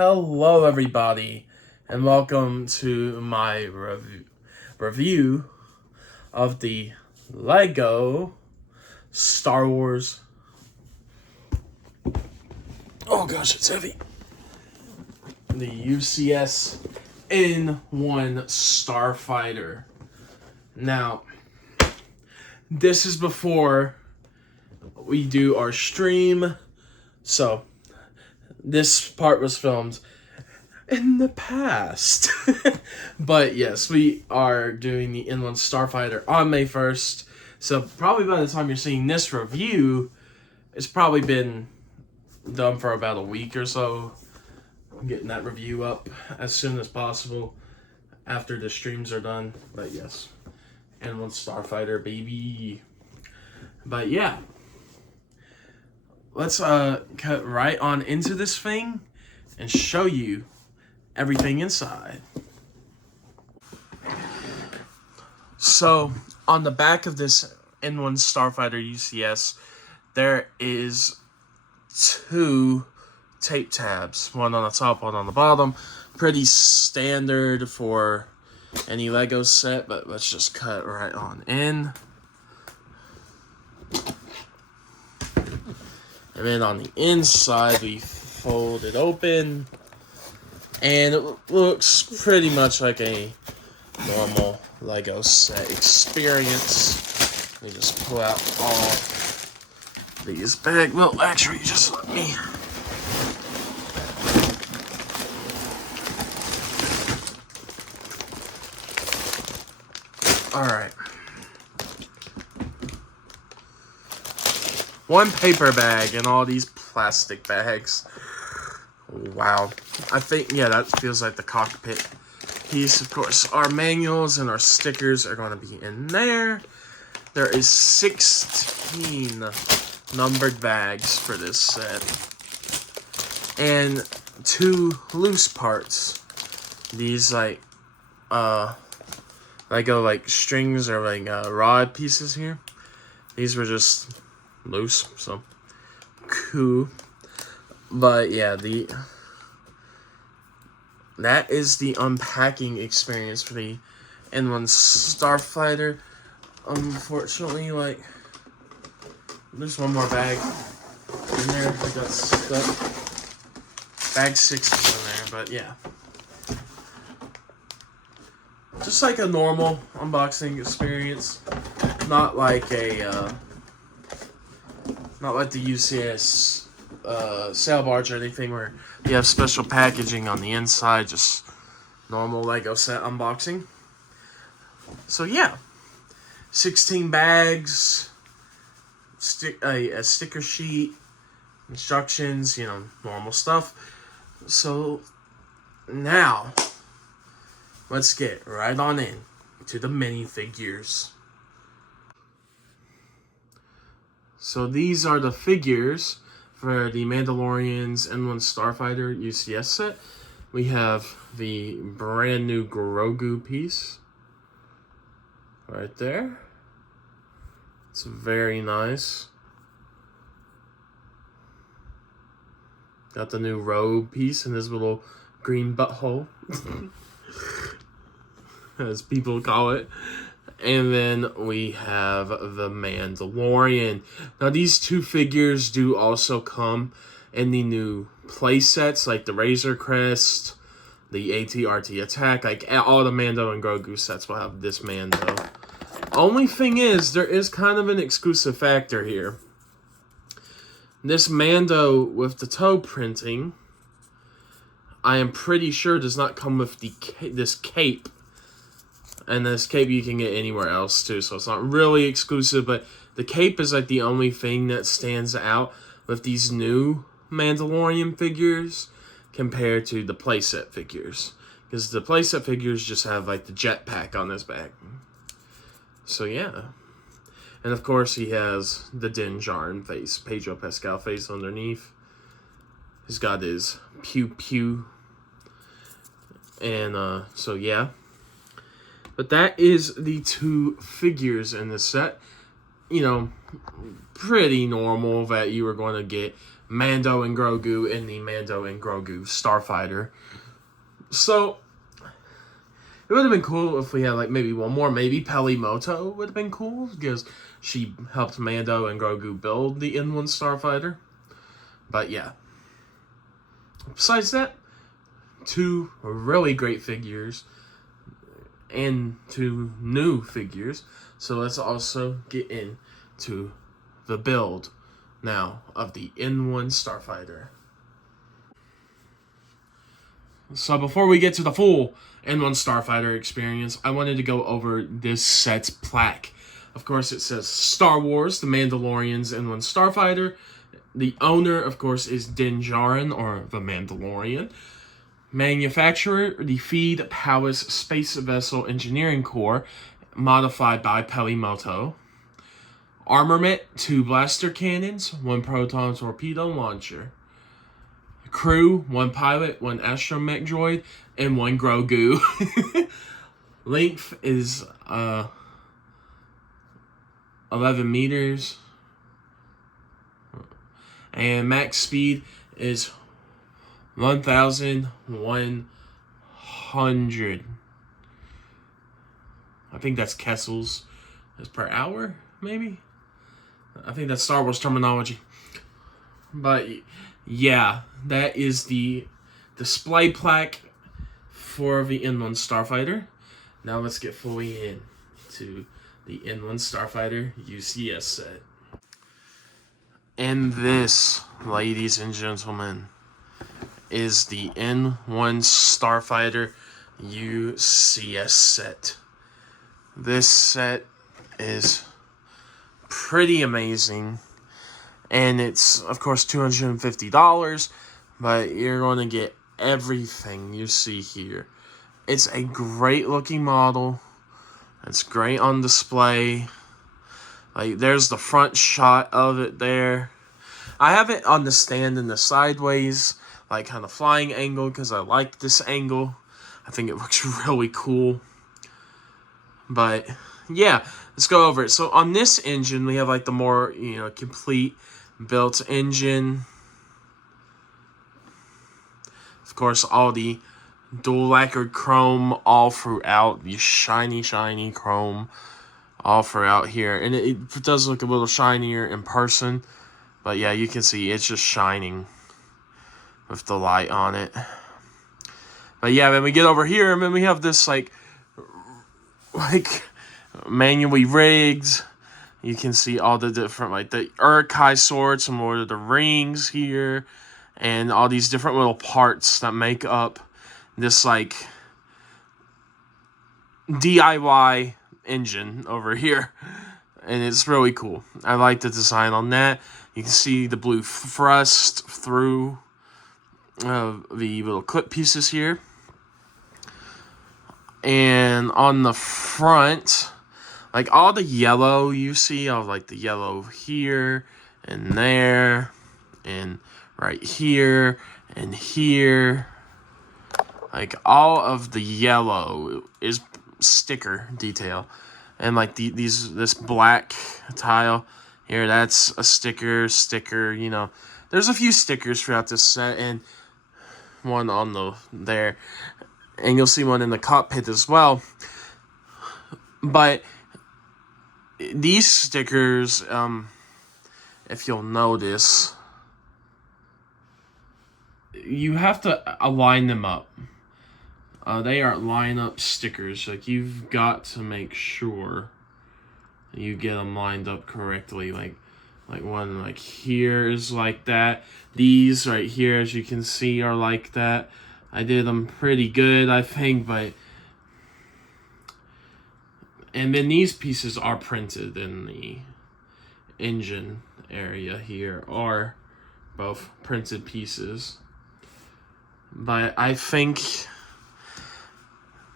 Hello, everybody, and welcome to my review of the Lego Star Wars. Oh gosh, it's heavy. The UCS N-1 Starfighter. Now, this is before we do our stream, so this part was filmed in the past. But yes, we are doing the N-1 Starfighter on May 1st. So probably by the time you're seeing this review, it's probably been done for about a week or so. I'm getting that review up as soon as possible after the streams are done. But yes, N-1 Starfighter, baby. But yeah, let's cut right on into this thing and show you everything inside. So on the back of this N-1 Starfighter UCS, there is two tape tabs, one on the top, one on the bottom. Pretty standard for any Lego set, but let's just cut right on in. And then on the inside, we fold it open, and it looks pretty much like a normal Lego set experience. Let me just pull out all these bags. Well, actually, just let me. Alright. One paper bag and all these plastic bags. Wow. I think, yeah, that feels like the cockpit piece. Of course, our manuals and our stickers are going to be in there. There is 16 numbered bags for this set. And 2 loose parts. These, like, Lego, like, strings or, like, rod pieces here. These were just loose, so cool. But yeah, that is the unpacking experience for the N-1 Starfighter. Unfortunately, like, there's one more bag in there. I got stuck. Bag 6 is in there, but yeah. Just like a normal unboxing experience. Not like a, not like the UCS sail barge or anything where you have special packaging on the inside, just normal Lego set unboxing. So yeah, 16 bags, a sticker sheet, instructions, you know, normal stuff. So now, let's get right on in to the minifigures. So these are the figures for the Mandalorian's N-1 Starfighter UCS set. We have the brand new Grogu piece right there. It's very nice. Got the new robe piece and his little green butthole, as people call it. And then we have the Mandalorian. Now, these two figures do also come in the new play sets, like the Razor Crest, the AT-RT Attack. Like, all the Mando and Grogu sets will have this Mando. Only thing is, there is kind of an exclusive factor here. This Mando with the toe printing, I am pretty sure does not come with this cape. And this cape you can get anywhere else too, so it's not really exclusive, but the cape is like the only thing that stands out with these new Mandalorian figures compared to the playset figures. Because the playset figures just have like the jetpack on his back. So yeah. And of course he has the Din Djarin face, Pedro Pascal face underneath. He's got his pew pew. And so yeah. But that is the two figures in the set. You know, pretty normal that you were going to get Mando and Grogu in the Mando and Grogu Starfighter. So it would have been cool if we had like maybe one more. Maybe Pelimoto would have been cool because she helped Mando and Grogu build the N-1 Starfighter. But yeah. Besides that, 2 really great figures and 2 new figures. So let's also get into the build now of the N-1 Starfighter. So before we get to the full N-1 Starfighter experience, I wanted to go over this set's plaque. Of course, it says Star Wars The Mandalorian's N-1 Starfighter. The owner, of course, is Din Djarin, or The Mandalorian. Manufacturer, the Feed Palace Space Vessel Engineering Corps, modified by Pelimoto. Armament, 2 blaster cannons, 1 proton torpedo launcher. Crew, 1 pilot, 1 astromech droid, and 1 Grogu. Length is 11 meters. And max speed is 1,100. I think that's Kessels. That's per hour, maybe? I think that's Star Wars terminology. But yeah, that is the display plaque for the N-1 Starfighter. Now let's get fully into the N-1 Starfighter UCS set. And this, ladies and gentlemen, is the N-1 Starfighter UCS set. This set is pretty amazing. And it's, of course, $250, but you're going to get everything you see here. It's a great looking model. It's great on display. Like, there's the front shot of it there. I have it on the stand in the sideways, like kind of flying angle, because I like this angle. I think it looks really cool. But yeah, let's go over it. So on this engine, we have like the more, complete built engine. Of course, all the dual lacquered chrome all throughout. The shiny chrome all throughout here. And it does look a little shinier in person. But yeah, you can see it's just shining with the light on it. But yeah, then we get over here, and then we have this like manually rigged. You can see all the different, like the Urkai sword, some more of the rings here, and all these different little parts that make up this like DIY engine over here. And it's really cool. I like the design on that. You can see the blue thrust through the little clip pieces here. And on the front, like all the yellow you see, all like the yellow here and there and right here and here. Like all of the yellow is sticker detail. And like this black tile here, that's a sticker, There's a few stickers throughout this set, and one on there. And you'll see one in the cockpit as well. But these stickers, if you'll notice, you have to align them up. They are line-up stickers. Like, you've got to make sure you get them lined up correctly. Like one like here is like that. These right here, as you can see, are like that. I did them pretty good, I think, but... And then these pieces are printed in the engine area here, are both printed pieces. But I think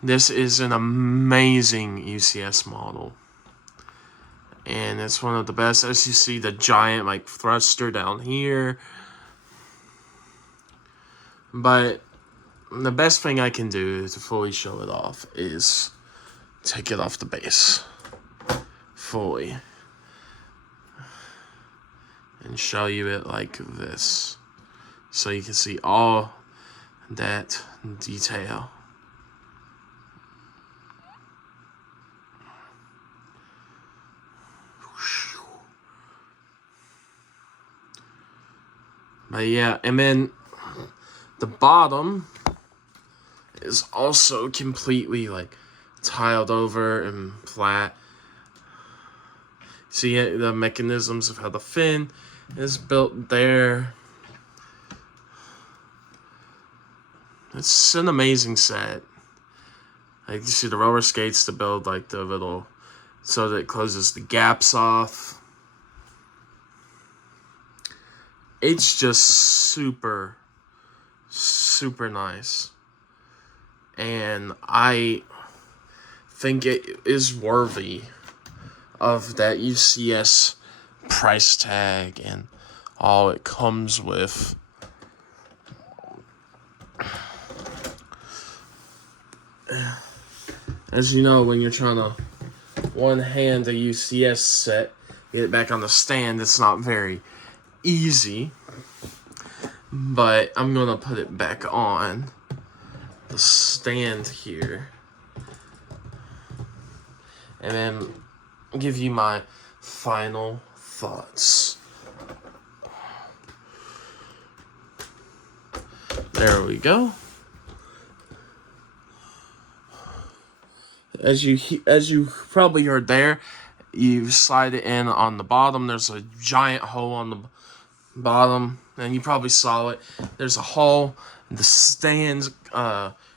this is an amazing UCS model. And it's one of the best. As you see, the giant like thruster down here. But the best thing I can do to fully show it off is take it off the base fully. and show you it like this, so you can see all that detail. But yeah, and then the bottom is also completely like tiled over and flat. See the mechanisms of how the fin is built there. It's an amazing set. Like, you see the roller skates to build like the little, so that it closes the gaps off. It's just super, super nice. And I think it is worthy of that UCS price tag and all it comes with. As you know, when you're trying to one-hand a UCS set, get it back on the stand, it's not very easy. But I'm gonna put it back on the stand here, and then give you my final thoughts. There we go. As you probably heard there, you slide it in on the bottom. There's a giant hole on the bottom, and you probably saw it. There's a hole. The stands,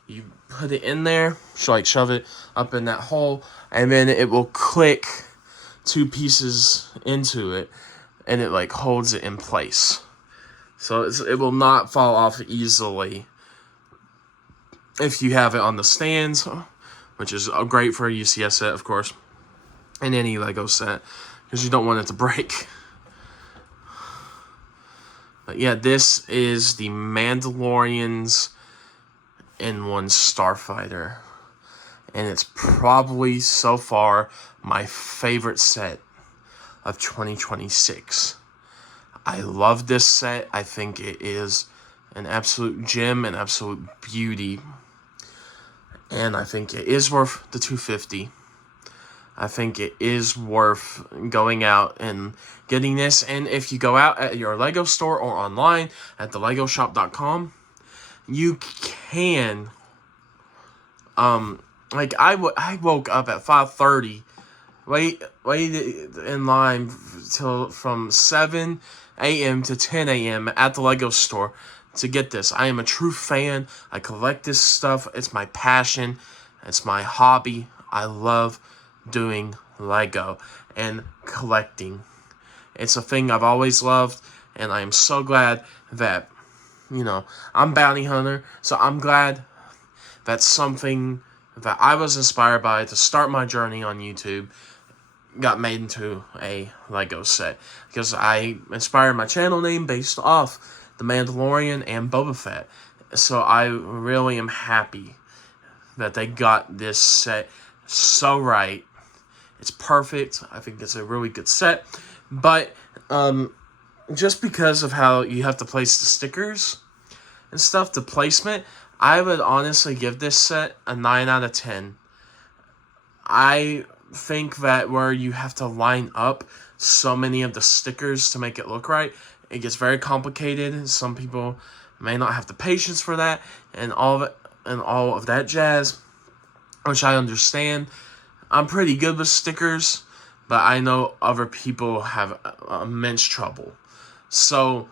you put it in there, so like shove it up in that hole, and then it will click 2 pieces into it, and it like holds it in place. So it will not fall off easily if you have it on the stands, which is great for a UCS set, of course, and any Lego set, because you don't want it to break. But yeah, this is the Mandalorian's N-1 Starfighter, and it's probably so far my favorite set of 2026. I love this set. I think it is an absolute gem, an absolute beauty, and I think it is worth the $250. I think it is worth going out and getting this. And if you go out at your Lego store or online at thelegoshop.com, you can, like I woke up at 5:30, waited in line till from 7 a.m. to 10 a.m. at the Lego store to get this. I am a true fan. I collect this stuff. It's my passion. It's my hobby. I love doing Lego and collecting. It's a thing I've always loved, and I am so glad that, I'm bounty hunter, so I'm glad that something that I was inspired by to start my journey on YouTube got made into a Lego set, because I inspired my channel name based off The Mandalorian and Boba Fett. So I really am happy that they got this set so right. It's perfect. I think it's a really good set. But just because of how you have to place the stickers and stuff, the placement, I would honestly give this set a 9 out of 10. I think that where you have to line up so many of the stickers to make it look right, it gets very complicated. Some people may not have the patience for that and all of that jazz, which I understand. I'm pretty good with stickers, but I know other people have immense trouble. So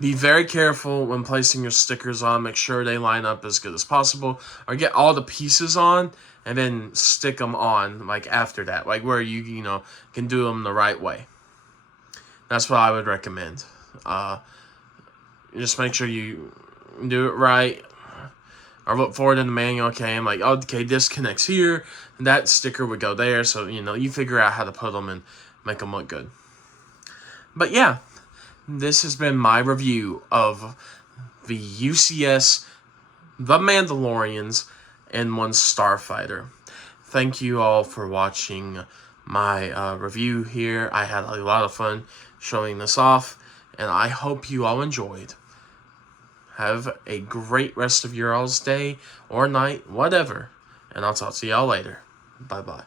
be very careful when placing your stickers on. Make sure they line up as good as possible, or get all the pieces on and then stick them on like after that, like where you can do them the right way. That's what I would recommend. Just make sure you do it right. Or look forward in the manual. Okay, I'm like, okay, this connects here, and that sticker would go there. So you figure out how to put them and make them look good. But yeah, this has been my review of the UCS The Mandalorian's N-1 Starfighter. Thank you all for watching my review here. I had a lot of fun showing this off, and I hope you all enjoyed. Have a great rest of your all's day or night, whatever, and I'll talk to y'all later. Bye-bye.